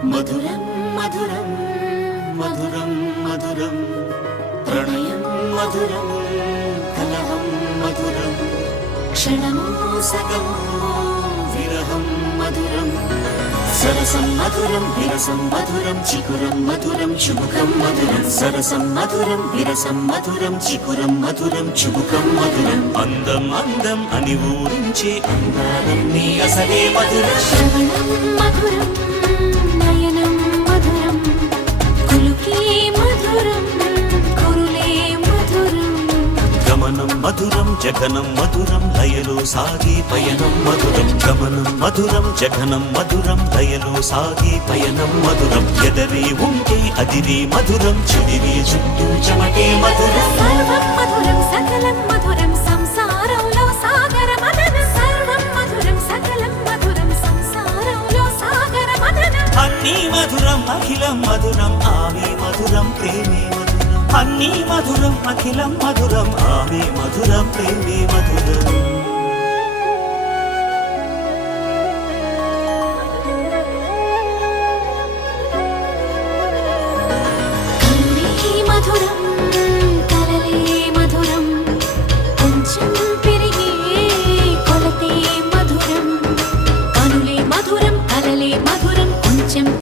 మధురం మధురం మధురం మధురం ప్రణయం మధురం కలహం మధురం క్షణమో సగమో విరహం మధురం సరసం మధురం విరసం మధురం చికురం మధురం చుబుకం మధురం సరసం మధురం విరసం మధురం చికురం మధురం చుబుకం మధురం అందం అందం అని ఊరించే అందాలన్నీ అసలే మధురం శ్రవణం మధురం నయనం మధురం కులుకే మధురం కురులే మధురం గమనం మధురం జగనం మధురం లయలో సాగే పయనం మధురం గమనం మధురం జగనం మధురం లయలో సాగే పయనం మధురం ఎదరే ఉంటే అదిరే మధురం చెదిరే చుట్టూ చెమటే మధురం సర్వం మధురం సకలం మధురం సంసారంలో సాగర మదనం సర్వం మధురం సకలం మధురం సంసారంలో సాగర మదనం అన్నీ మధురం అఖిలం మధురం ఆమె మధురం ప్రేమే మధురం అన్నీ మధురం అఖిలం మధురం ఆమె మధురం ప్రేమే